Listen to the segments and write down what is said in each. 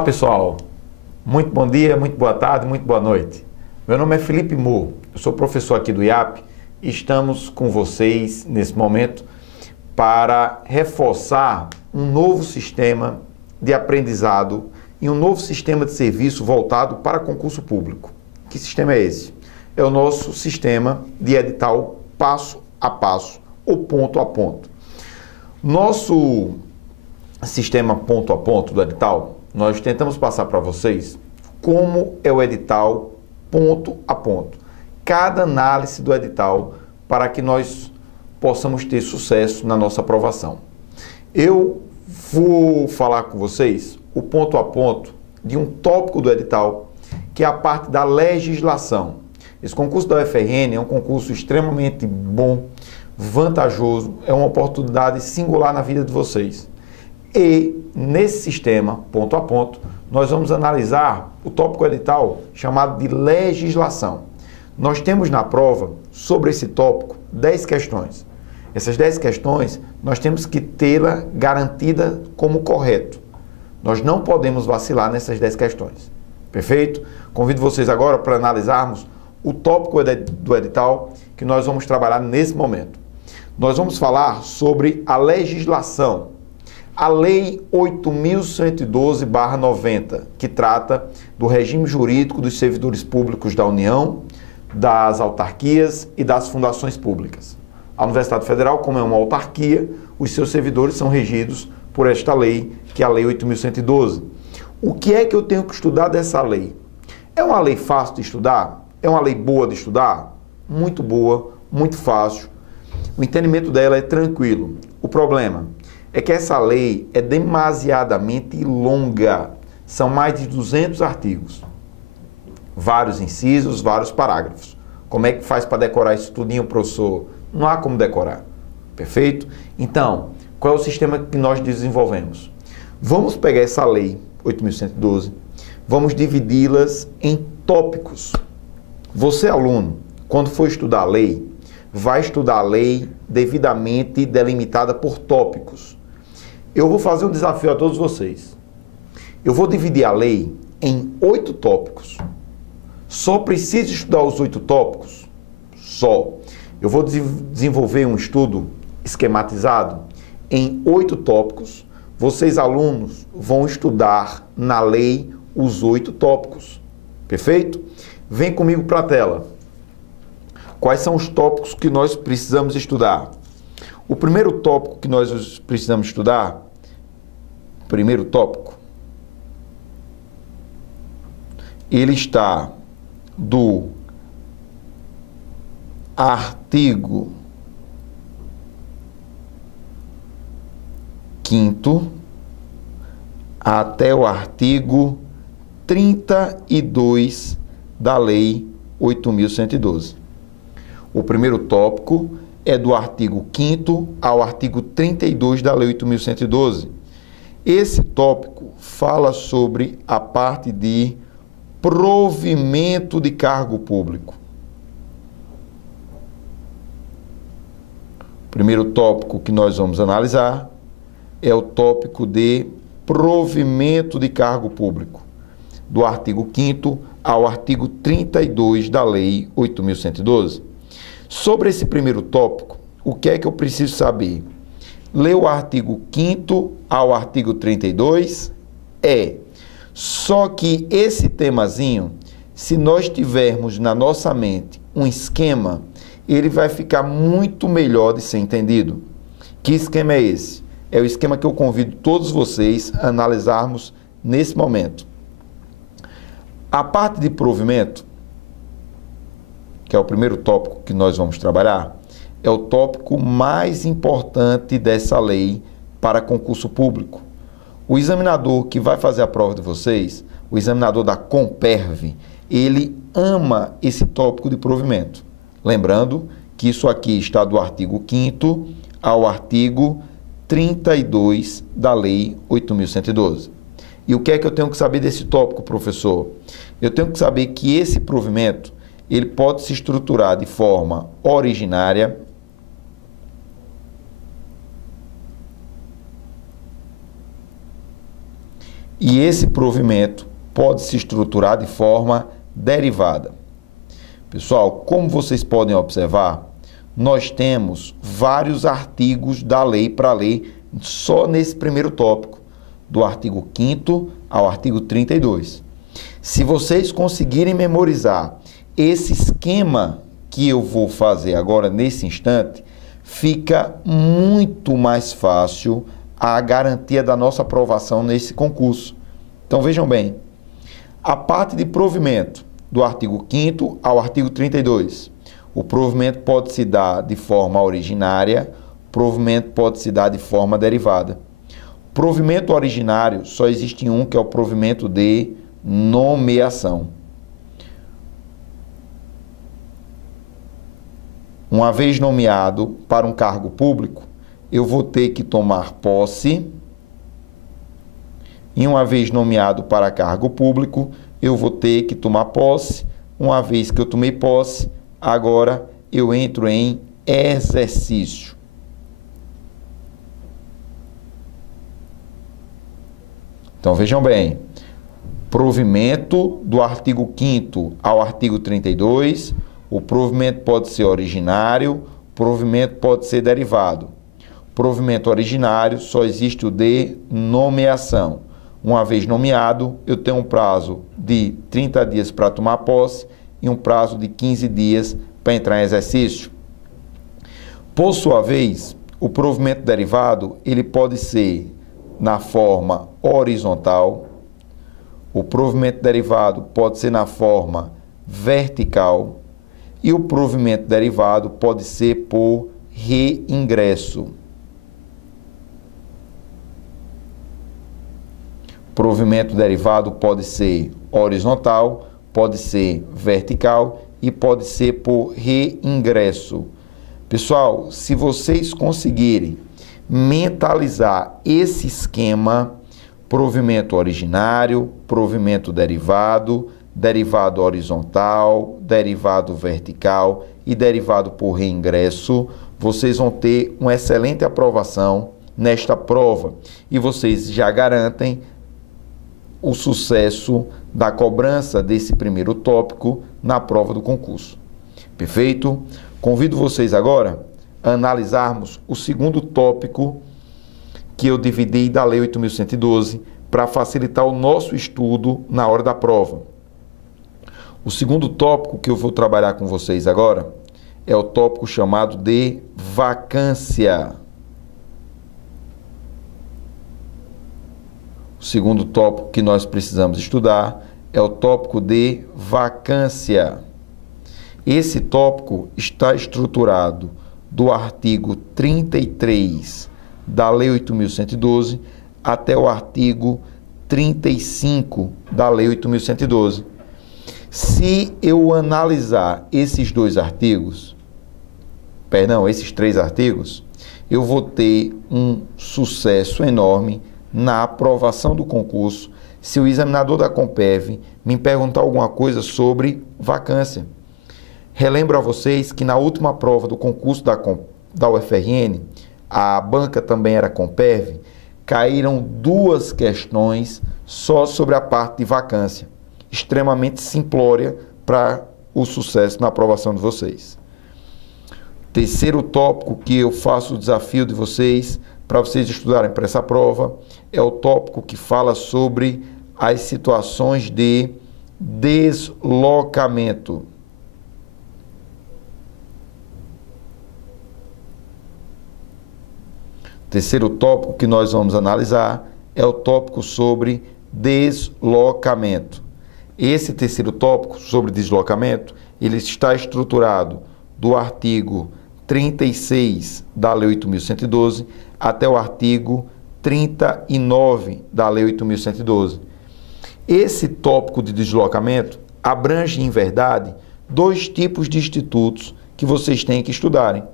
Olá pessoal, muito bom dia, muito boa tarde, muito boa noite. Meu nome é Felipe Moore, eu sou professor aqui do IAP e estamos com vocês nesse momento para reforçar um novo sistema de aprendizado e um novo sistema de serviço voltado para concurso público. Que sistema é esse? É o nosso sistema de edital passo a passo ou ponto a ponto. Nosso sistema ponto a ponto do edital, nós tentamos passar para vocês como é o edital ponto a ponto. Cada análise do edital para que nós possamos ter sucesso na nossa aprovação. Eu vou falar com vocês o ponto a ponto de um tópico do edital, que é a parte da legislação. Esse concurso da UFRN é um concurso extremamente bom, vantajoso, é uma oportunidade singular na vida de vocês. E nesse sistema, ponto a ponto, nós vamos analisar o tópico edital chamado de legislação. Nós temos na prova, sobre esse tópico, 10 questões. Essas 10 questões, nós temos que tê-la garantida como correto. Nós não podemos vacilar nessas 10 questões. Perfeito? Convido vocês agora para analisarmos o tópico do edital que nós vamos trabalhar nesse momento. Nós vamos falar sobre a legislação. A Lei 8.112/90, que trata do regime jurídico dos servidores públicos da União, das autarquias e das fundações públicas. A Universidade Federal, como é uma autarquia, os seus servidores são regidos por esta lei, que é a Lei 8.112. O que é que eu tenho que estudar dessa lei? É uma lei fácil de estudar? É uma lei boa de estudar? Muito boa, muito fácil. O entendimento dela é tranquilo. O problema é que essa lei é demasiadamente longa. São mais de 200 artigos. Vários incisos, vários parágrafos. Como é que faz para decorar isso tudinho, professor? Não há como decorar. Perfeito? Então, qual é o sistema que nós desenvolvemos? Vamos pegar essa lei 8.112, vamos dividi-las em tópicos. Você, aluno, quando for estudar a lei, vai estudar a lei devidamente delimitada por tópicos. Eu vou fazer um desafio a todos vocês. Eu vou dividir a lei em 8 tópicos. Só preciso estudar os 8 tópicos? Só. Eu vou desenvolver um estudo esquematizado em 8 tópicos. Vocês, alunos, vão estudar na lei os 8 tópicos. Perfeito? Vem comigo para a tela. Quais são os tópicos que nós precisamos estudar? O primeiro tópico que nós precisamos estudar, primeiro tópico, ele está do artigo 5º até o artigo 32 da Lei 8.112. O primeiro tópico é do artigo 5º ao artigo 32 da Lei 8.112. Esse tópico fala sobre a parte de provimento de cargo público. O primeiro tópico que nós vamos analisar é o tópico de provimento de cargo público, do artigo 5º ao artigo 32 da Lei 8.112. Sobre esse primeiro tópico, o que é que eu preciso saber? Ler o artigo 5º ao artigo 32 só que esse temazinho, se nós tivermos na nossa mente um esquema, ele vai ficar muito melhor de ser entendido. Que esquema é esse? É o esquema que eu convido todos vocês a analisarmos nesse momento. A parte de provimento, que é o primeiro tópico que nós vamos trabalhar, é o tópico mais importante dessa lei para concurso público. O examinador que vai fazer a prova de vocês, o examinador da Comperv, ele ama esse tópico de provimento. Lembrando que isso aqui está do artigo 5º ao artigo 32 da Lei 8.112. E o que é que eu tenho que saber desse tópico, professor? Eu tenho que saber que esse provimento ele pode se estruturar de forma originária, E esse provimento pode se estruturar de forma derivada. Pessoal, como vocês podem observar, nós temos vários artigos da lei para ler só nesse primeiro tópico, do artigo 5º ao artigo 32. Se vocês conseguirem memorizar esse esquema que eu vou fazer agora nesse instante, fica muito mais fácil a garantia da nossa aprovação nesse concurso. Então vejam bem, a parte de provimento do artigo 5º ao artigo 32. O provimento pode se dar de forma originária, o provimento pode se dar de forma derivada. Provimento originário só existe um, que é o provimento de nomeação. Uma vez nomeado para um cargo público, eu vou ter que tomar posse. E uma vez nomeado para cargo público, eu vou ter que tomar posse. Uma vez que eu tomei posse, agora eu entro em exercício. Então vejam bem, provimento do artigo 5º ao artigo 32, o provimento pode ser originário, o provimento pode ser derivado. Provimento originário só existe o de nomeação. Uma vez nomeado, eu tenho um prazo de 30 dias para tomar posse e um prazo de 15 dias para entrar em exercício. Por sua vez, o provimento derivado, ele pode ser na forma horizontal, o provimento derivado pode ser na forma vertical e o provimento derivado pode ser por reingresso. Provimento derivado pode ser horizontal, pode ser vertical e pode ser por reingresso. Pessoal, se vocês conseguirem mentalizar esse esquema, provimento originário, provimento derivado, derivado horizontal, derivado vertical e derivado por reingresso, vocês vão ter uma excelente aprovação nesta prova e vocês já garantem o sucesso da cobrança desse primeiro tópico na prova do concurso. Perfeito? Convido vocês agora a analisarmos o segundo tópico que eu dividi da Lei 8.112 para facilitar o nosso estudo na hora da prova. O segundo tópico que eu vou trabalhar com vocês agora é o tópico chamado de vacância. O segundo tópico que nós precisamos estudar é o tópico de vacância. Esse tópico está estruturado do artigo 33 da Lei 8.112 até o artigo 35 da Lei 8.112. Se eu analisar esses três artigos, eu vou ter um sucesso enorme na aprovação do concurso se o examinador da Compev me perguntar alguma coisa sobre vacância. Relembro a vocês que na última prova do concurso da UFRN, a banca também era Compev, caíram 2 questões só sobre a parte de vacância, extremamente simplória para o sucesso na aprovação de vocês. Terceiro tópico que eu faço o desafio de vocês, para vocês estudarem para essa prova, é o tópico que fala sobre as situações de deslocamento. Terceiro tópico que nós vamos analisar é o tópico sobre deslocamento. Esse terceiro tópico sobre deslocamento, ele está estruturado do artigo 36 da Lei 8.112 até o artigo 39 da Lei 8.112. Esse tópico de deslocamento abrange, em verdade, 2 tipos de institutos que vocês têm que estudarem.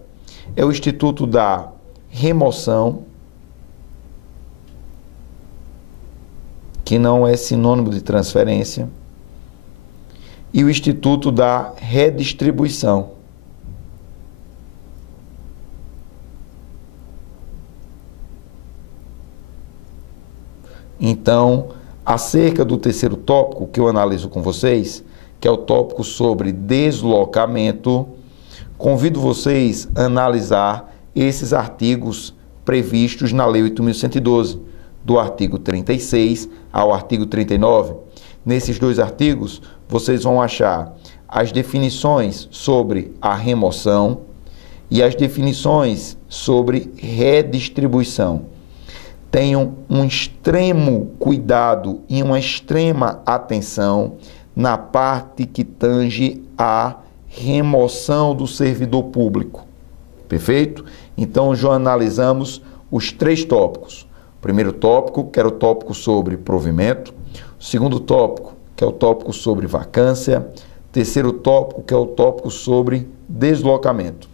É o Instituto da Remoção, que não é sinônimo de transferência, e o Instituto da Redistribuição. Então, Acerca do terceiro tópico que eu analiso com vocês, que é o tópico sobre deslocamento, convido vocês a analisar esses artigos previstos na Lei 8.112, do artigo 36 ao artigo 39. Nesses dois artigos, vocês vão achar as definições sobre a remoção e as definições sobre redistribuição. Tenham um extremo cuidado e uma extrema atenção na parte que tange a remoção do servidor público. Perfeito? Então, já analisamos os três tópicos. O primeiro tópico, que era o tópico sobre provimento. O segundo tópico, que é o tópico sobre vacância. O terceiro tópico, que é o tópico sobre deslocamento.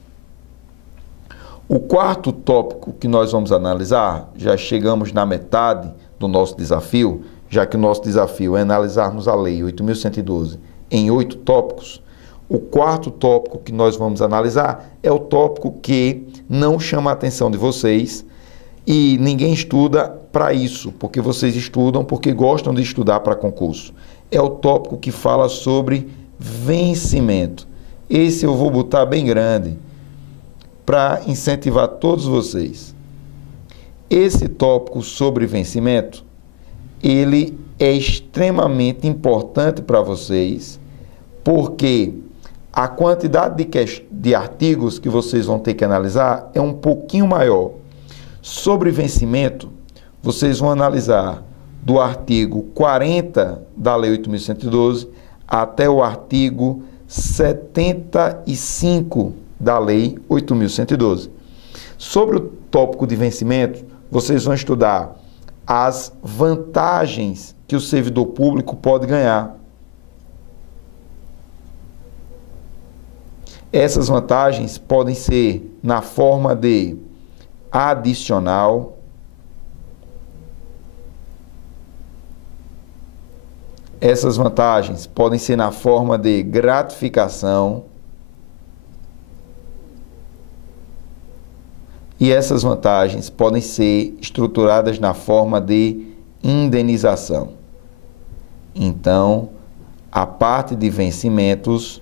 O quarto tópico que nós vamos analisar, já chegamos na metade do nosso desafio, já que o nosso desafio é analisarmos a Lei 8.112 em 8 tópicos. O quarto tópico que nós vamos analisar é o tópico que não chama a atenção de vocês e ninguém estuda para isso, porque vocês estudam porque gostam de estudar para concurso. É o tópico que fala sobre vencimento. Esse eu vou botar bem grande para incentivar todos vocês. Esse tópico sobre vencimento, ele é extremamente importante para vocês, porque a quantidade de artigos que vocês vão ter que analisar é um pouquinho maior. Sobre vencimento, vocês vão analisar do artigo 40 da Lei 8.112 até o artigo 75 da Lei 8.112. Sobre o tópico de vencimento, vocês vão estudar as vantagens que o servidor público pode ganhar. Essas vantagens podem ser na forma de adicional, essas vantagens podem ser na forma de gratificação, e essas vantagens podem ser estruturadas na forma de indenização. Então, a parte de vencimentos,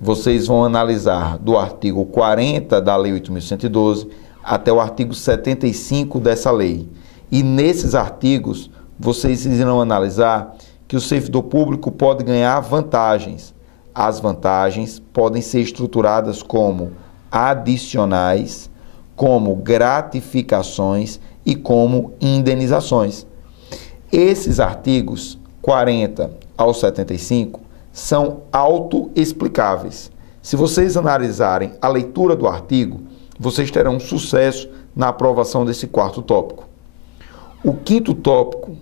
vocês vão analisar do artigo 40 da Lei 8.112 até o artigo 75 dessa lei. E nesses artigos, vocês irão analisar que o servidor público pode ganhar vantagens. As vantagens podem ser estruturadas como adicionais, como gratificações e como indenizações. Esses artigos 40 ao 75 são autoexplicáveis. Se vocês analisarem a leitura do artigo, vocês terão sucesso na aprovação desse quarto tópico. O quinto tópico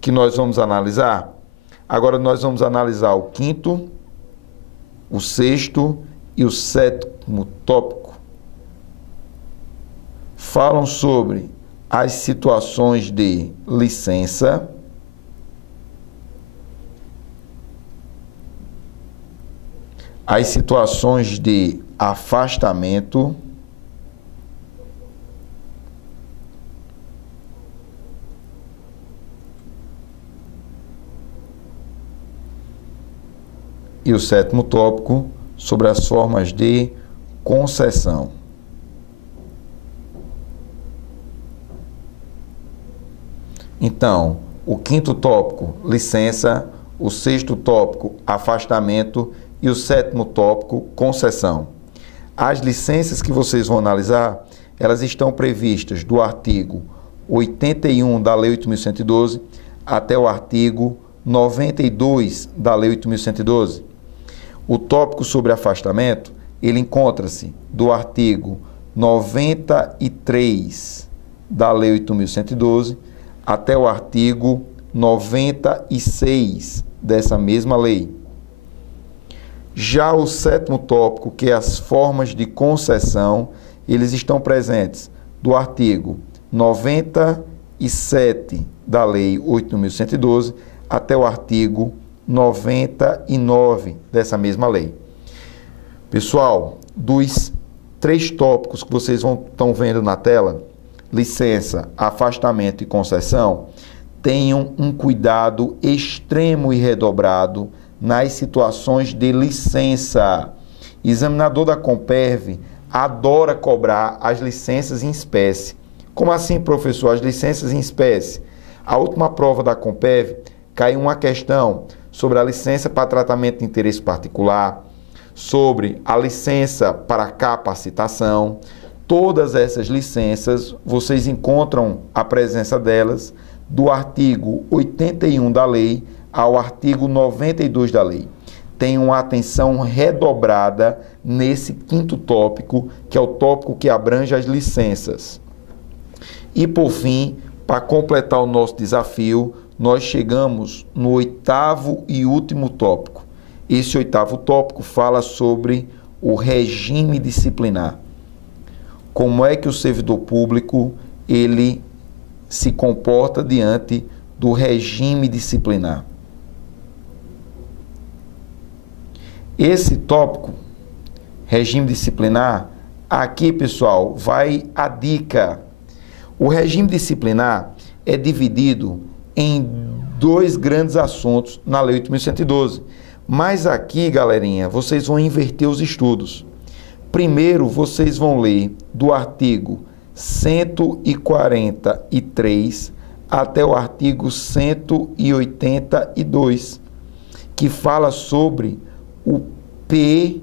que nós vamos analisar, agora nós vamos analisar o quinto, o sexto e o sétimo tópico. Falam sobre as situações de licença, as situações de afastamento, e o sétimo tópico sobre as formas de concessão. Então, o quinto tópico, licença, o sexto tópico, afastamento e o sétimo tópico, concessão. As licenças que vocês vão analisar, elas estão previstas do artigo 81 da Lei 8.112 até o artigo 92 da Lei 8.112. O tópico sobre afastamento, ele encontra-se do artigo 93 da Lei 8.112 até o artigo 96 dessa mesma lei. Já o sétimo tópico, que é as formas de concessão, eles estão presentes do artigo 97 da Lei 8.112 até o artigo 99 dessa mesma lei. Pessoal, dos 3 tópicos que vocês estão vendo na tela, licença, afastamento e concessão, tenham um cuidado extremo e redobrado nas situações de licença. Examinador da Comperv adora cobrar as licenças em espécie. Como assim, professor, as licenças em espécie? A última prova da Comperv caiu uma questão sobre a licença para tratamento de interesse particular, sobre a licença para capacitação. Todas essas licenças, vocês encontram a presença delas do artigo 81 da lei ao artigo 92 da lei. Tenham atenção redobrada nesse quinto tópico, que é o tópico que abrange as licenças. E por fim, para completar o nosso desafio, nós chegamos no oitavo e último tópico. Esse oitavo tópico fala sobre o regime disciplinar. Como é que o servidor público ele se comporta diante do regime disciplinar? Esse tópico, regime disciplinar, aqui, pessoal, vai a dica. O regime disciplinar é dividido em dois grandes assuntos na Lei 8.112. Mas aqui, galerinha, vocês vão inverter os estudos. Primeiro, vocês vão ler do artigo 143 até o artigo 182, que fala sobre o PAD,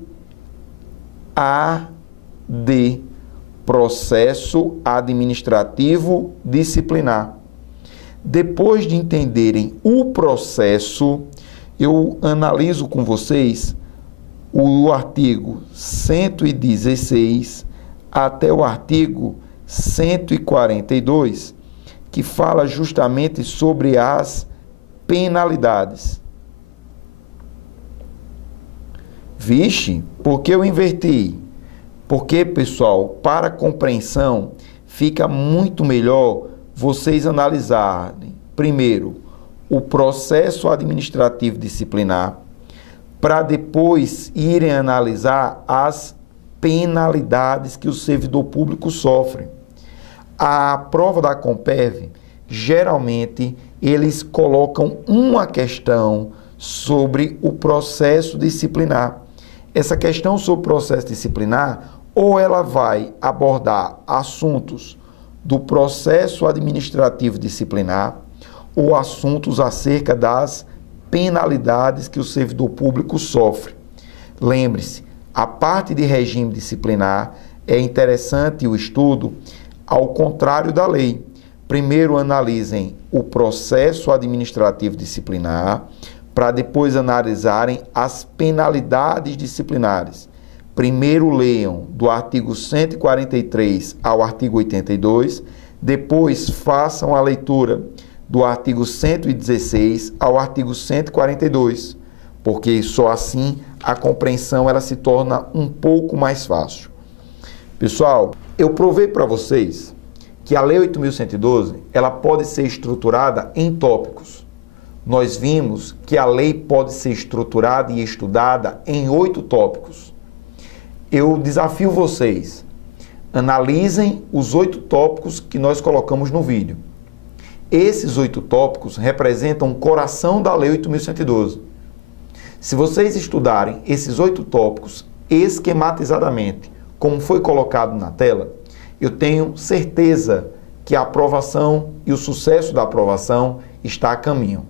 Processo Administrativo Disciplinar. Depois de entenderem o processo, eu analiso com vocês o artigo 116 até o artigo 142, que fala justamente sobre as penalidades. Vixe, por que eu inverti? Porque, pessoal, para compreensão, fica muito melhor vocês analisarem, primeiro, o processo administrativo disciplinar, para depois irem analisar as penalidades que o servidor público sofre. A prova da Comperv, geralmente, eles colocam uma questão sobre o processo disciplinar. Essa questão sobre o processo disciplinar, ou ela vai abordar assuntos do processo administrativo disciplinar, ou assuntos acerca das penalidades que o servidor público sofre. Lembre-se, a parte de regime disciplinar é interessante o estudo ao contrário da lei. Primeiro analisem o processo administrativo disciplinar, para depois analisarem as penalidades disciplinares. Primeiro leiam do artigo 143 ao artigo 82, depois façam a leitura do artigo 116 ao artigo 142, porque só assim a compreensão ela se torna um pouco mais fácil. Pessoal, eu provei para vocês que a Lei 8.112 ela pode ser estruturada em tópicos. Nós vimos que a lei pode ser estruturada e estudada em 8 tópicos. Eu desafio vocês, analisem os 8 tópicos que nós colocamos no vídeo. Esses 8 tópicos representam o coração da Lei 8.112. Se vocês estudarem esses 8 tópicos esquematizadamente, como foi colocado na tela, eu tenho certeza que a aprovação e o sucesso da aprovação está a caminho.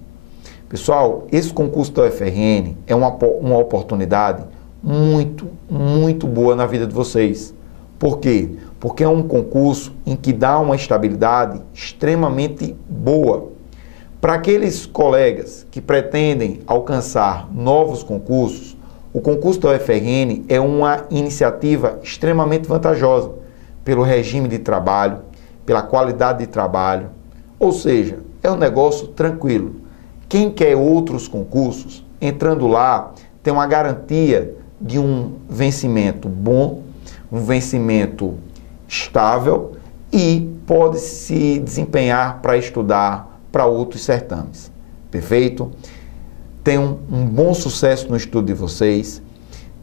Pessoal, esse concurso da UFRN é uma oportunidade muito boa na vida de vocês. Por quê? Porque é um concurso em que dá uma estabilidade extremamente boa. Para aqueles colegas que pretendem alcançar novos concursos, o concurso da UFRN é uma iniciativa extremamente vantajosa pelo regime de trabalho, pela qualidade de trabalho, ou seja, é um negócio tranquilo. Quem quer outros concursos, entrando lá, tem uma garantia de um vencimento bom, um vencimento estável e pode se desempenhar para estudar para outros certames. Perfeito? Tenham um bom sucesso no estudo de vocês,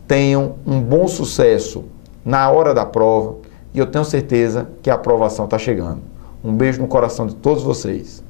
tenham um bom sucesso na hora da prova e eu tenho certeza que a aprovação está chegando. Um beijo no coração de todos vocês.